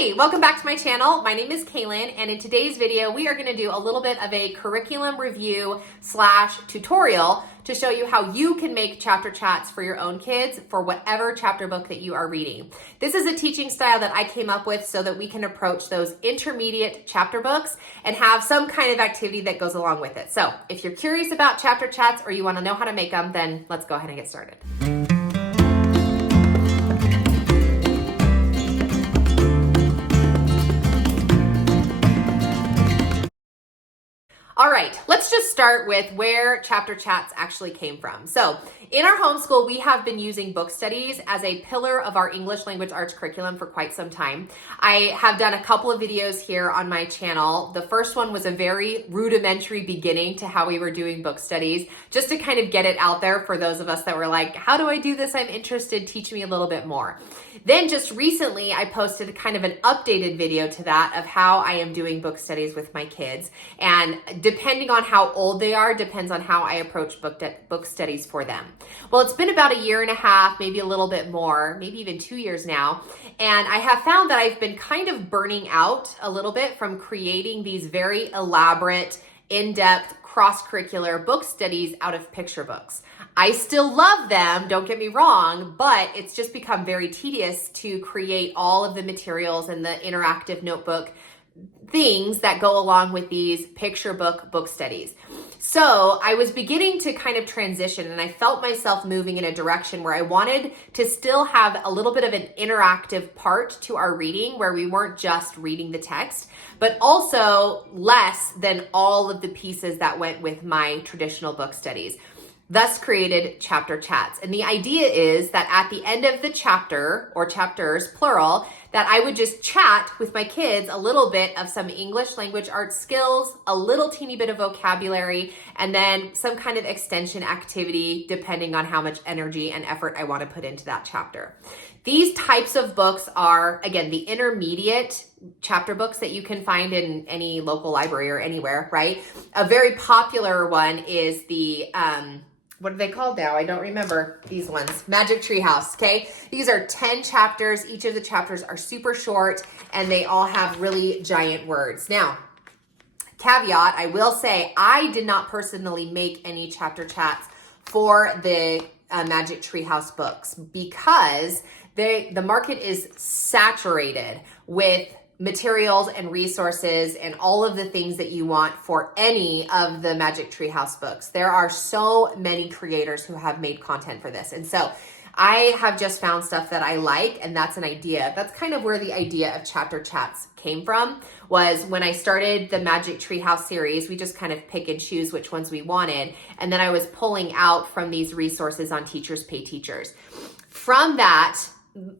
Hey, welcome back to my channel. My name is Kaylin, and in today's video, we are going to do a little bit of a curriculum review / tutorial to show you how you can make chapter chats for your own kids for whatever chapter book that you are reading. This is a teaching style that I came up with so that we can approach those intermediate chapter books and have some kind of activity that goes along with it. So if you're curious about chapter chats or you want to know how to make them, then let's go ahead and get started. All right, let's just start with where chapter chats actually came from. So in our homeschool, we have been using book studies as a pillar of our English language arts curriculum for quite some time. I have done a couple of videos here on my channel. The first one was a very rudimentary beginning to how we were doing book studies, just to kind of get it out there for those of us that were like, how do I do this? I'm interested, teach me a little bit more. Then just recently, I posted kind of an updated video to that of how I am doing book studies with my kids. And depending on how old they are, depends on how I approach book studies for them. Well, it's been about 1.5 years, maybe a little bit more, maybe even 2 years now. And I have found that I've been kind of burning out a little bit from creating these very elaborate, in-depth, cross-curricular book studies out of picture books. I still love them, don't get me wrong, but it's just become very tedious to create all of the materials and the interactive notebook things that go along with these picture book studies. So I was beginning to kind of transition, and I felt myself moving in a direction where I wanted to still have a little bit of an interactive part to our reading where we weren't just reading the text, but also less than all of the pieces that went with my traditional book studies. Thus created chapter chats. And the idea is that at the end of the chapter, or chapters, plural, that I would just chat with my kids a little bit of some English language arts skills, a little teeny bit of vocabulary, and then some kind of extension activity depending on how much energy and effort I want to put into that chapter. These types of books are, again, the intermediate chapter books that you can find in any local library or anywhere, right? A very popular one is the, what are they called now? I don't remember these ones. Magic Tree House, okay? These are 10 chapters. Each of the chapters are super short, and they all have really giant words. Now, caveat, I will say, I did not personally make any chapter chats for the Magic Tree House books because the market is saturated with materials and resources and all of the things that you want for any of the Magic Tree House books. There are so many creators who have made content for this. And so I have just found stuff that I like, and that's an idea. That's kind of where the idea of chapter chats came from, was when I started the Magic Tree House series, we just kind of pick and choose which ones we wanted. And then I was pulling out from these resources on Teachers Pay Teachers. From that,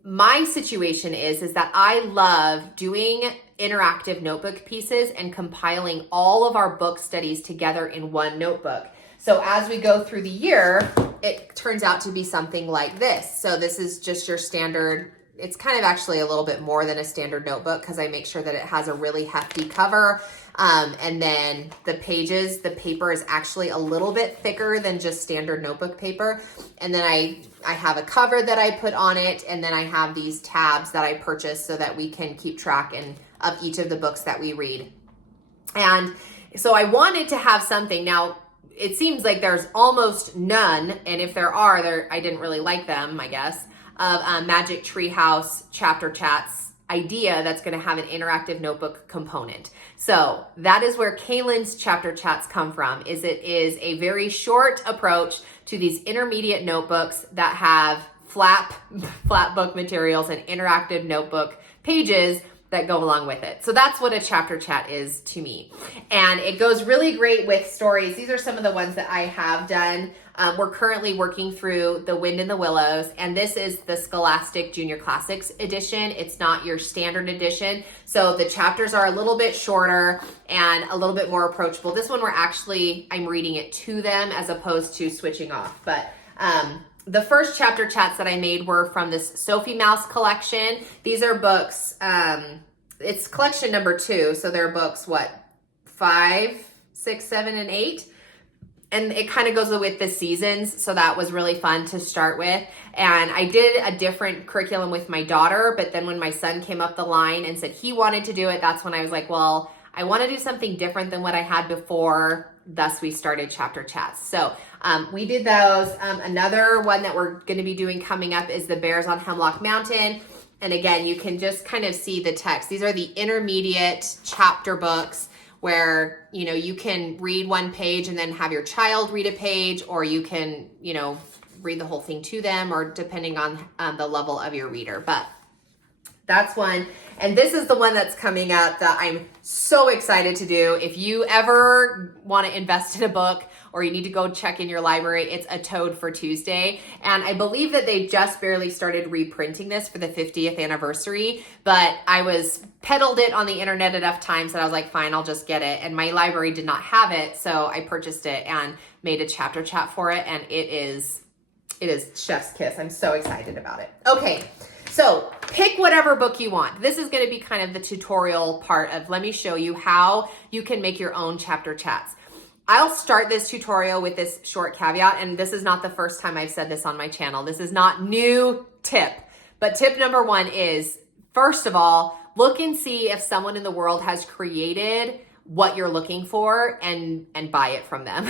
my situation is that I love doing interactive notebook pieces and compiling all of our book studies together in one notebook. So as we go through the year, it turns out to be something like this. So this is just your standard. It's kind of actually a little bit more than a standard notebook because I make sure that it has a really hefty cover. And then the paper is actually a little bit thicker than just standard notebook paper. And then I have a cover that I put on it. And then I have these tabs that I purchased so that we can keep track of each of the books that we read. And so I wanted to have something. Now, it seems like there's almost none. And if there are, I didn't really like them, I guess, of Magic Tree House chapter chats idea that's going to have an interactive notebook component. So that is where Kaylin's chapter chats come from. It is a very short approach to these intermediate notebooks that have flat book materials and interactive notebook pages that go along with it. So that's what a chapter chat is to me. And it goes really great with stories. These are some of the ones that I have done. We're currently working through The Wind in the Willows, and this is the Scholastic Junior Classics edition. It's not your standard edition. So the chapters are a little bit shorter and a little bit more approachable. This one I'm reading it to them as opposed to switching off. But the first chapter chats that I made were from this Sophie Mouse collection. These are books, it's collection number 2. So they're books, 5, 6, 7, and 8. And it kind of goes with the seasons. So that was really fun to start with. And I did a different curriculum with my daughter, but then when my son came up the line and said he wanted to do it, that's when I was like, well, I want to do something different than what I had before. Thus, we started chapter chats. So we did those. Another one that we're going to be doing coming up is the Bears on Hemlock Mountain. And again, you can just kind of see the text. These are the intermediate chapter books where, you know, you can read one page and then have your child read a page, or you can, you know, read the whole thing to them, or depending on the level of your reader. But that's one. And this is the one that's coming up that I'm so excited to do. If you ever want to invest in a book, or you need to go check in your library, it's A Toad for Tuesday. And I believe that they just barely started reprinting this for the 50th anniversary, but I was peddled it on the internet enough times that I was like, fine, I'll just get it. And my library did not have it, so I purchased it and made a chapter chat for it, and it is chef's kiss. I'm so excited about it. Okay, so pick whatever book you want. This is going to be kind of the tutorial part of, let me show you how you can make your own chapter chats. I'll start this tutorial with this short caveat, and this is not the first time I've said this on my channel. This is not new tip, but tip number one is, first of all, look and see if someone in the world has created what you're looking for and buy it from them.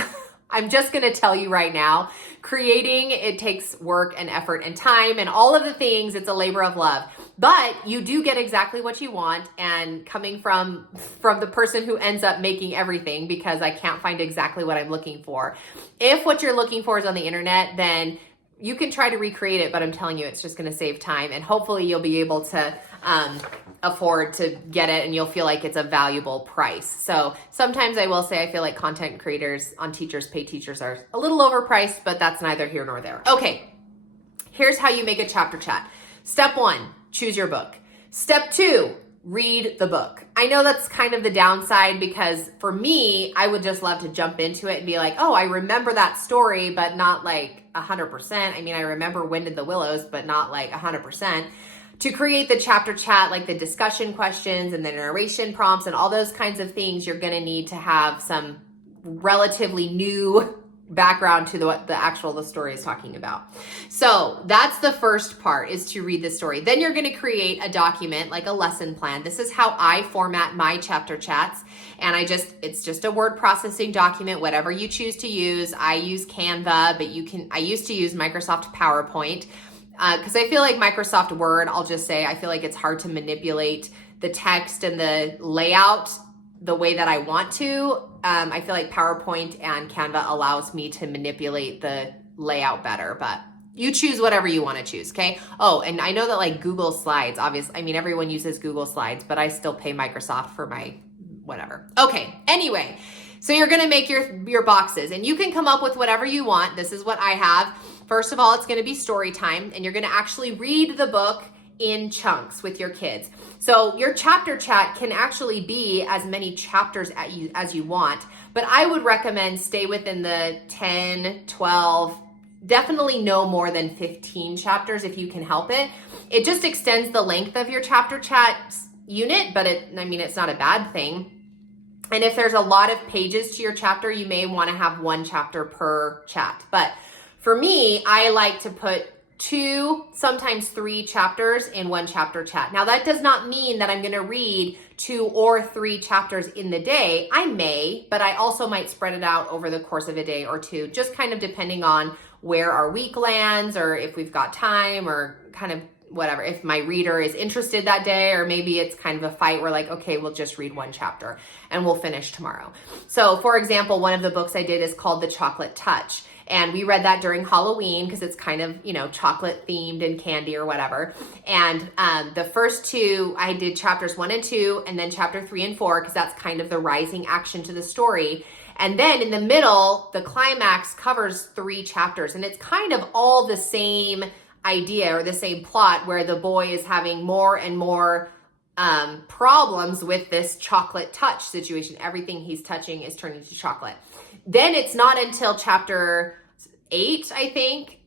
I'm just going to tell you right now, creating, it takes work and effort and time and all of the things. It's a labor of love, but you do get exactly what you want. And coming from the person who ends up making everything, because I can't find exactly what I'm looking for. If what you're looking for is on the internet, then you can try to recreate it, but I'm telling you, it's just going to save time, and hopefully you'll be able to afford to get it, and you'll feel like it's a valuable price. So sometimes I will say I feel like content creators on Teachers Pay Teachers are a little overpriced, but that's neither here nor there. Okay, here's how you make a chapter chat. Step one, choose your book. Step two, read the book. I know that's kind of the downside, because for me, I would just love to jump into it and be like, oh, I remember that story, but not like 100%. I mean, I remember Wind in the Willows, but not like 100%. To create the chapter chat, like the discussion questions and the narration prompts and all those kinds of things, you're going to need to have some relatively new background to what the story is talking about. So that's the first part, is to read the story. Then you're going to create a document, like a lesson plan. This is how I format my chapter chats. And it's just a word processing document, whatever you choose to use. I use Canva, but I used to use Microsoft PowerPoint. Because I feel like Microsoft Word, I'll just say, I feel like it's hard to manipulate the text and the layout the way that I want to. I feel like PowerPoint and Canva allows me to manipulate the layout better, but you choose whatever you want to choose, okay? Oh, and I know that like Google Slides, obviously, I mean, everyone uses Google Slides, but I still pay Microsoft for my whatever. Okay, anyway, so you're going to make your boxes, and you can come up with whatever you want. This is what I have. First of all, it's going to be story time, and you're going to actually read the book in chunks with your kids. So your chapter chat can actually be as many chapters as you want, but I would recommend stay within the 10, 12, definitely no more than 15 chapters if you can help it. It just extends the length of your chapter chat unit, but it's not a bad thing. And if there's a lot of pages to your chapter, you may want to have one chapter per chat. But for me, I like to put 2, sometimes 3 chapters in one chapter chat. Now, that does not mean that I'm going to read 2 or 3 chapters in the day. I may, but I also might spread it out over the course of a day or 2, just kind of depending on where our week lands, or if we've got time, or kind of whatever, if my reader is interested that day, or maybe it's kind of a fight where like, okay, we'll just read one chapter and we'll finish tomorrow. So for example, one of the books I did is called The Chocolate Touch. And we read that during Halloween because it's kind of, chocolate themed and candy or whatever. And the first 2, I did chapters 1 and 2, and then chapter 3 and 4, because that's kind of the rising action to the story. And then in the middle, the climax covers 3 chapters, and it's kind of all the same idea or the same plot, where the boy is having more and more problems with this chocolate touch situation. Everything he's touching is turning to chocolate. Then it's not until chapter 8, I think,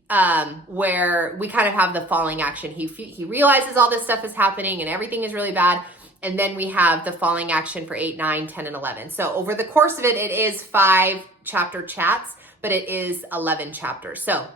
where we kind of have the falling action. He realizes all this stuff is happening and everything is really bad. And then we have the falling action for 8, 9, 10, and 11. So over the course of it, it is 5 chapter chats, but it is 11 chapters. So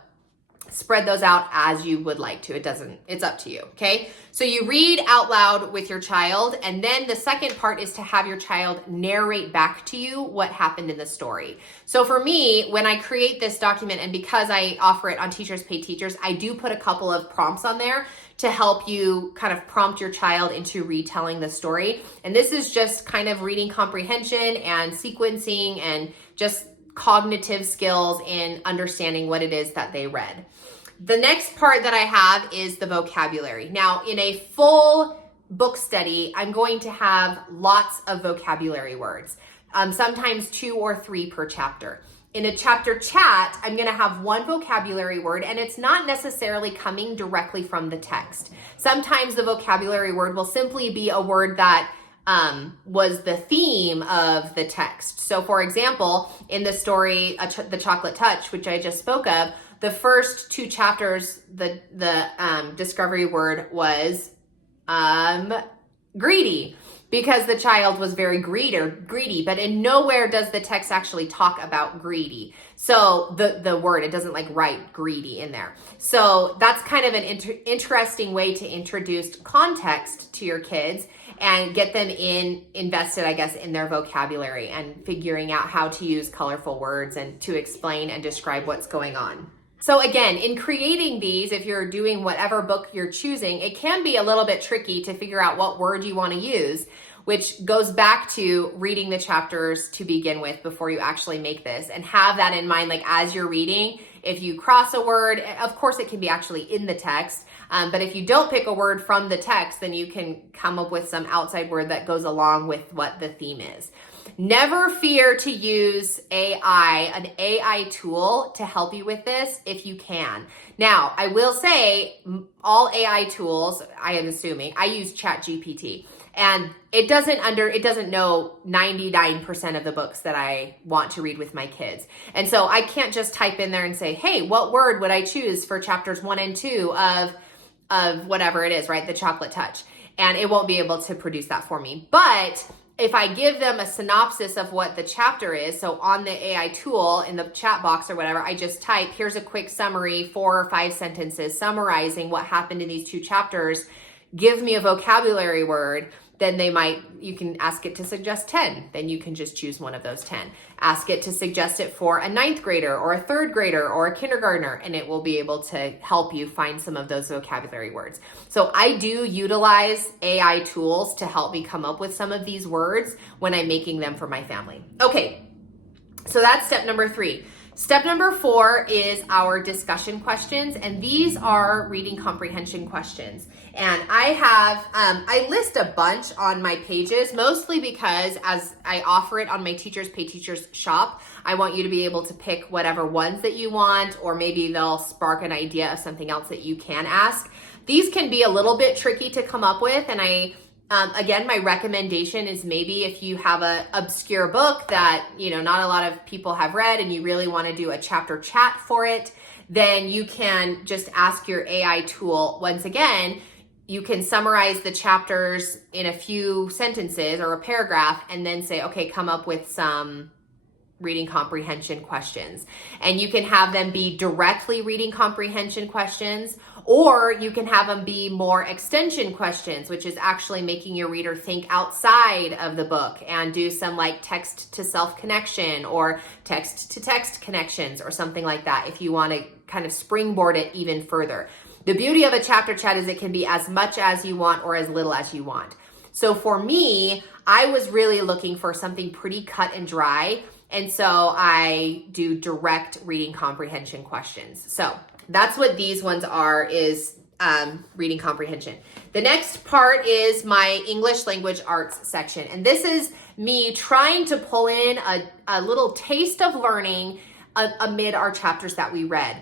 spread those out as you would like to. It's up to you, okay? So you read out loud with your child, and then the second part is to have your child narrate back to you what happened in the story. So for me, when I create this document, and because I offer it on Teachers Pay Teachers, I do put a couple of prompts on there to help you kind of prompt your child into retelling the story. And this is just kind of reading comprehension and sequencing and just cognitive skills in understanding what it is that they read. The next part that I have is the vocabulary. Now, in a full book study, I'm going to have lots of vocabulary words, sometimes 2 or 3 per chapter. In a chapter chat, I'm going to have 1 vocabulary word, and it's not necessarily coming directly from the text. Sometimes the vocabulary word will simply be a word that was the theme of the text. So for example, in the story, The Chocolate Touch, which I just spoke of, the first 2 chapters, the discovery word was greedy, because the child was very greedy, but in nowhere does the text actually talk about greedy. So the word, it doesn't like write greedy in there. So that's kind of an interesting way to introduce context to your kids and get them invested, I guess, in their vocabulary and figuring out how to use colorful words and to explain and describe what's going on. So again, in creating these, if you're doing whatever book you're choosing, it can be a little bit tricky to figure out what word you want to use, which goes back to reading the chapters to begin with before you actually make this, and have that in mind, like as you're reading. If you cross a word, of course it can be actually in the text, but if you don't pick a word from the text, then you can come up with some outside word that goes along with what the theme is. Never fear to use an AI tool to help you with this if you can. Now, I will say all AI tools, I am assuming, I use ChatGPT, and it doesn't know 99% of the books that I want to read with my kids. And so I can't just type in there and say, hey, what word would I choose for chapters 1 and 2 of whatever it is, right? The Chocolate Touch. And it won't be able to produce that for me. But if I give them a synopsis of what the chapter is, so on the AI tool in the chat box or whatever, I just type, here's a quick summary, 4 or 5 sentences summarizing what happened in these 2 chapters, give me a vocabulary word, then you can ask it to suggest 10. Then you can just choose one of those 10. Ask it to suggest it for a 9th grader or a 3rd grader or a kindergartner, and it will be able to help you find some of those vocabulary words. So I do utilize AI tools to help me come up with some of these words when I'm making them for my family. Okay, so that's step number 3. Step number 4 is our discussion questions, and these are reading comprehension questions. And I list a bunch on my pages, mostly because as I offer it on my Teachers Pay Teachers shop, I want you to be able to pick whatever ones that you want, or maybe they'll spark an idea of something else that you can ask. These can be a little bit tricky to come up with, and again, my recommendation is maybe if you have an obscure book that, not a lot of people have read and you really want to do a chapter chat for it, then you can just ask your AI tool. Once again, you can summarize the chapters in a few sentences or a paragraph and then say, okay, come up with some reading comprehension questions. And you can have them be directly reading comprehension questions, or you can have them be more extension questions, which is actually making your reader think outside of the book and do some like text to self connection or text to text connections or something like that if you want to kind of springboard it even further. The beauty of a chapter chat is it can be as much as you want or as little as you want. So for me, I was really looking for something pretty cut and dry. And so I do direct reading comprehension questions. So that's what these ones are, is reading comprehension. The next part is my English language arts section. And this is me trying to pull in a little taste of learning amid our chapters that we read.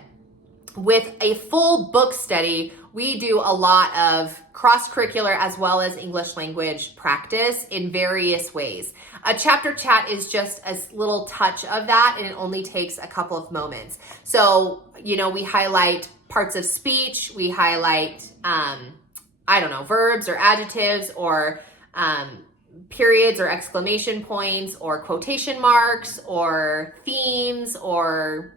With a full book study, we do a lot of cross-curricular as well as English language practice in various ways. A chapter chat is just a little touch of that, and it only takes a couple of moments. So, we highlight parts of speech, we highlight, verbs or adjectives or periods or exclamation points or quotation marks or themes or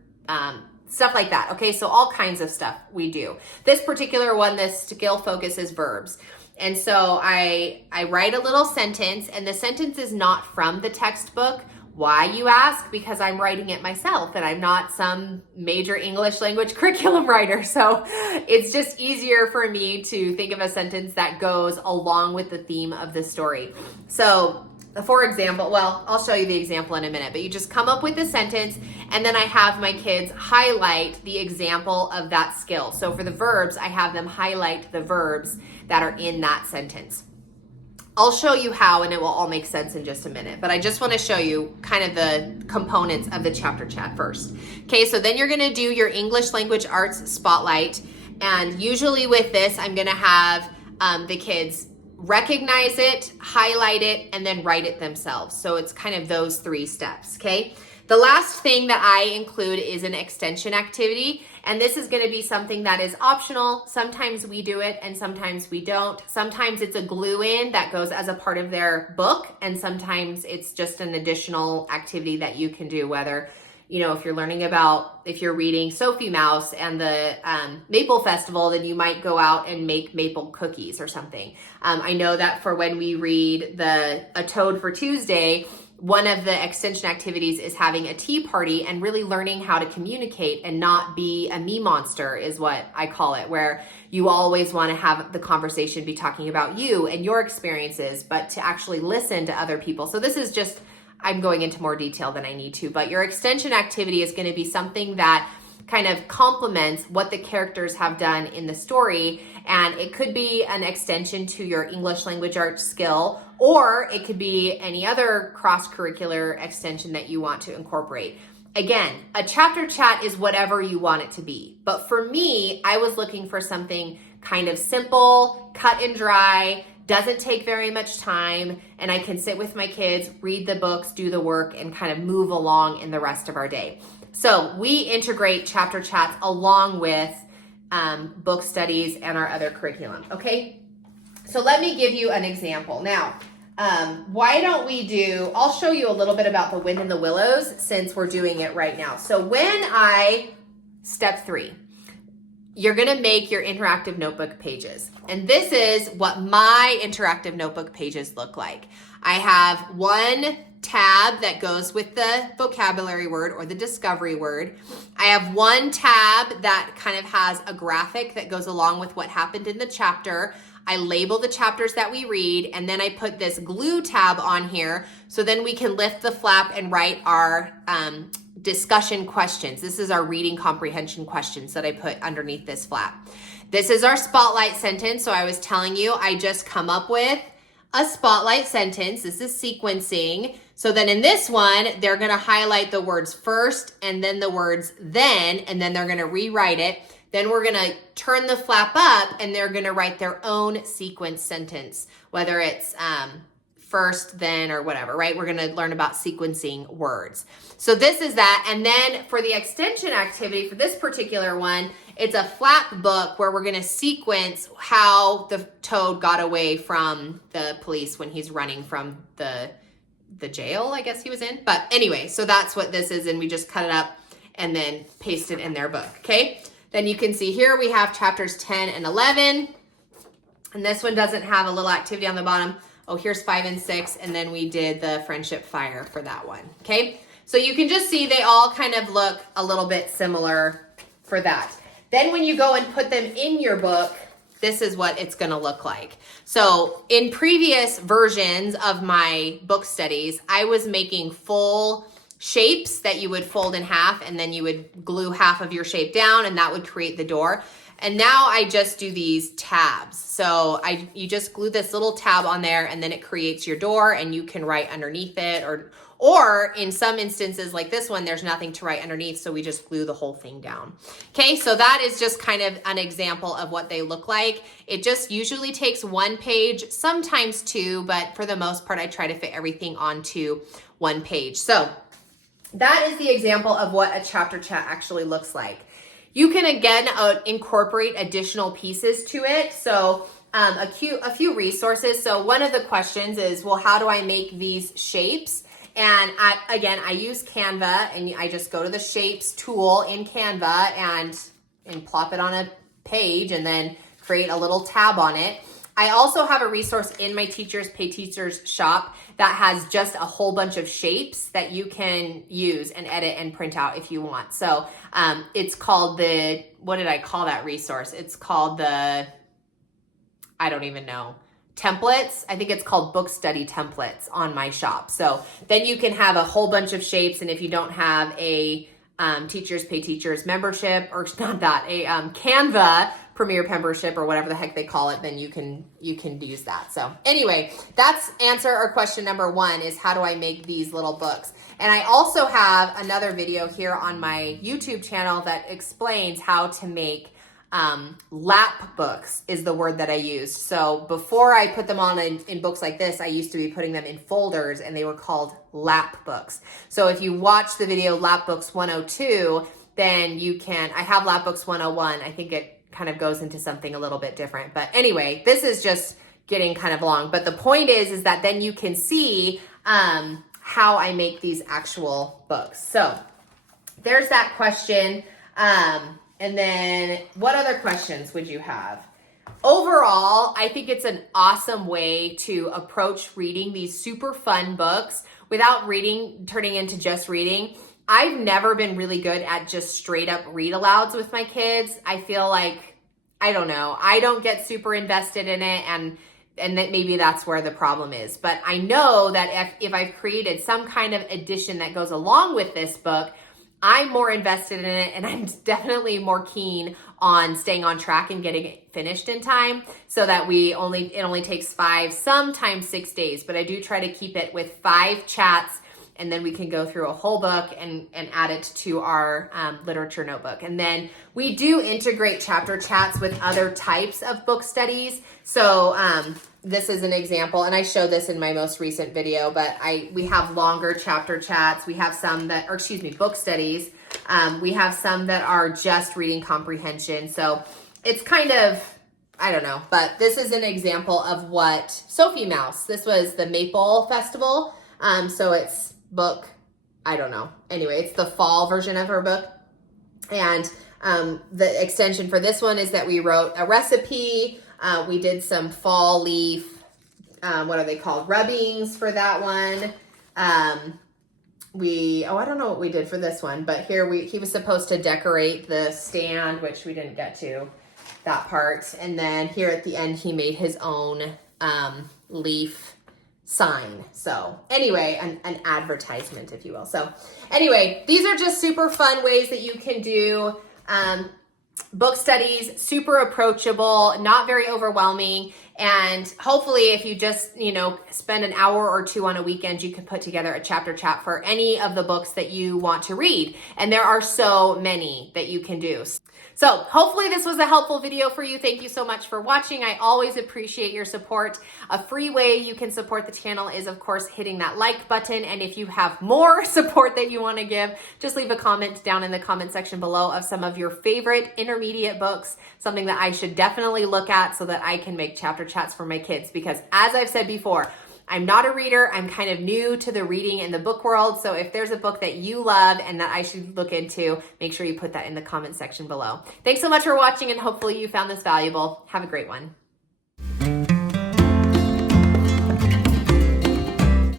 stuff like that. Okay, so all kinds of stuff we do. This particular one, this skill focus is verbs. And so I write a little sentence, and the sentence is not from the textbook. Why, you ask? Because I'm writing it myself, and I'm not some major English language curriculum writer. So it's just easier for me to think of a sentence that goes along with the theme of the story. So for example, well, I'll show you the example in a minute, but you just come up with the sentence, and then I have my kids highlight the example of that skill. So for the verbs, I have them highlight the verbs that are in that sentence. I'll show you how, and it will all make sense in just a minute, but I just want to show you kind of the components of the chapter chat first. Okay, so then you're going to do your English Language Arts Spotlight, and usually with this, I'm going to have the kids recognize it, highlight it, and then write it themselves. So it's kind of those 3 steps, okay? The last thing that I include is an extension activity, and this is going to be something that is optional. Sometimes we do it and sometimes we don't. Sometimes it's a glue-in that goes as a part of their book, and sometimes it's just an additional activity that you can do, whether, you know, if you're learning about, if you're reading Sophie Mouse and the Maple Festival, then you might go out and make maple cookies or something. I know that for when we read A Toad for Tuesday, one of the extension activities is having a tea party and really learning how to communicate and not be a me monster is what I call it, where you always want to have the conversation be talking about you and your experiences, but to actually listen to other people. So this is just, I'm going into more detail than I need to, but your extension activity is going to be something that kind of complements what the characters have done in the story. And it could be an extension to your English language arts skill, or it could be any other cross-curricular extension that you want to incorporate. Again, a chapter chat is whatever you want it to be. But for me, I was looking for something kind of simple, cut and dry, doesn't take very much time, and I can sit with my kids, read the books, do the work, and kind of move along in the rest of our day. So we integrate chapter chats along with book studies and our other curriculum, okay? So let me give you an example. Now, why don't we do, I'll show you a little bit about the Wind in the Willows since we're doing it right now. So step 3, you're gonna make your interactive notebook pages. And this is what my interactive notebook pages look like. I have one tab that goes with the vocabulary word or the discovery word. I have one tab that kind of has a graphic that goes along with what happened in the chapter. I label the chapters that we read, and then I put this glue tab on here so then we can lift the flap and write our discussion questions. This is our reading comprehension questions that I put underneath this flap. This is our spotlight sentence. So I was telling you, I just come up with a spotlight sentence. This is sequencing. So then in this one, they're going to highlight the words first and then the words then, and then they're going to rewrite it. Then we're going to turn the flap up and they're going to write their own sequence sentence, whether it's first, then, or whatever, right? We're going to learn about sequencing words. So this is that. And then for the extension activity for this particular one, it's a flap book where we're going to sequence how the toad got away from the police when he's running from the jail, I guess he was in. But anyway, so that's what this is. And we just cut it up and then paste it in their book. Okay. Then you can see here we have chapters 10 and 11. And this one doesn't have a little activity on the bottom. Oh, here's 5 and 6. And then we did the friendship fire for that one. Okay. So you can just see they all kind of look a little bit similar for that. Then when you go and put them in your book, this is what it's going to look like. So in previous versions of my book studies, I was making full shapes that you would fold in half, and then you would glue half of your shape down, and that would create the door. And now I just do these tabs. So you just glue this little tab on there, and then it creates your door, and you can write underneath it, or in some instances like this one, there's nothing to write underneath, so we just glue the whole thing down. Okay, so that is just kind of an example of what they look like. It just usually takes 1 page, sometimes 2, but for the most part, I try to fit everything onto 1 page. So that is the example of what a chapter chat actually looks like. You can, again, incorporate additional pieces to it. So a few resources. So one of the questions is, well, how do I make these shapes? And I use Canva, and I just go to the shapes tool in Canva and plop it on a page and then create a little tab on it. I also have a resource in my Teachers Pay Teachers shop that has just a whole bunch of shapes that you can use and edit and print out if you want. So it's called what did I call that resource? It's called I don't even know. Templates. I think it's called Book Study Templates on my shop. So then you can have a whole bunch of shapes. And if you don't have a Teachers Pay Teachers membership, or not that, a Canva Premier membership or whatever the heck they call it, then you can use that. So anyway, that's answer or question number 1 is, how do I make these little books? And I also have another video here on my YouTube channel that explains how to make lap books is the word that I used. So before I put them on in books like this, I used to be putting them in folders, and they were called lap books. So if you watch the video Lap Books 102, then I have Lap Books 101. I think it kind of goes into something a little bit different. But anyway, this is just getting kind of long. But the point is that then you can see how I make these actual books. So there's that question. And then what other questions would you have? Overall, I think it's an awesome way to approach reading these super fun books without turning into just reading. I've never been really good at just straight up read alouds with my kids. I feel like, I don't know, I don't get super invested in it, and that maybe that's where the problem is. But I know that if I've created some kind of addition that goes along with this book, I'm more invested in it, and I'm definitely more keen on staying on track and getting it finished in time, so that it only takes 5, sometimes 6 days, but I do try to keep it with 5 chats, and then we can go through a whole book and add it to our literature notebook. And then we do integrate chapter chats with other types of book studies. So this is an example, and I show this in my most recent video, but we have longer chapter chats. We have some book studies. We have some that are just reading comprehension. So it's kind of, I don't know, but this is an example of what Sophie Mouse, this was the Maple Festival. So it's book, I don't know. Anyway, it's the fall version of her book. And the extension for this one is that we wrote a recipe. We did some fall leaf, what are they called? Rubbings for that one. I don't know what we did for this one, but here he was supposed to decorate the stand, which we didn't get to that part. And then here at the end, he made his own leaf sign. So anyway, an advertisement, if you will. So anyway, these are just super fun ways that you can do book studies, super approachable, not very overwhelming. And hopefully if you just, spend an hour or 2 on a weekend, you can put together a chapter chat for any of the books that you want to read. And there are so many that you can do. So hopefully this was a helpful video for you. Thank you so much for watching. I always appreciate your support. A free way you can support the channel is, of course, hitting that like button. And if you have more support that you want to give, just leave a comment down in the comment section below of some of your favorite intermediate books, something that I should definitely look at so that I can make chapter chats for my kids. Because as I've said before, I'm not a reader. I'm kind of new to the reading and the book world. So if there's a book that you love and that I should look into, make sure you put that in the comment section below. Thanks so much for watching, and hopefully you found this valuable. Have a great one.